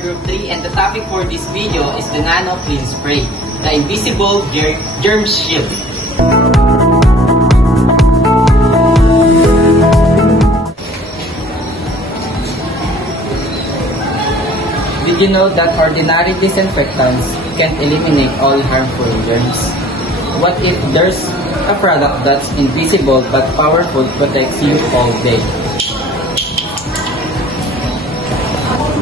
Group 3 and the topic for this video is the Nano Clean Spray, the invisible germ shield. Did you know that ordinary disinfectants can't eliminate all harmful germs? What if there's a product that's invisible but powerful, protects you all day?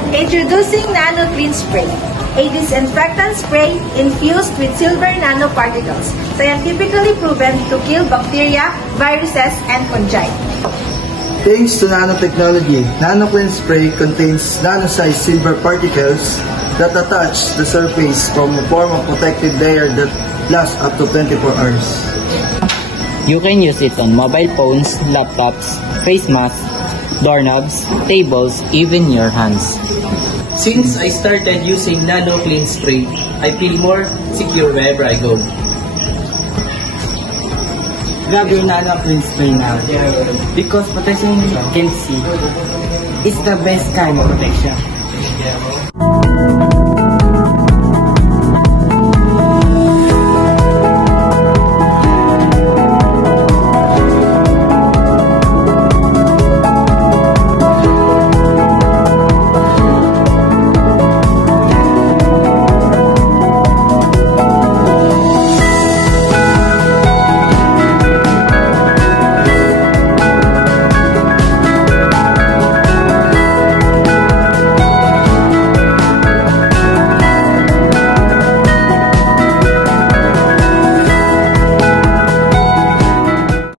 Introducing Nano Clean Spray, a disinfectant spray infused with silver nanoparticles, scientifically proven to kill bacteria, viruses, and fungi. Thanks to nanotechnology, Nano Clean Spray contains nano-sized silver particles that attach the surface from a form of protective layer that lasts up to 24 hours. You can use it on mobile phones, laptops, face masks, doorknobs, tables, even your hands. Since I started using Nano Clean Spray, I feel more secure wherever I go. Grab your Nano Clean Spray now, because protection you can see is the best kind of protection.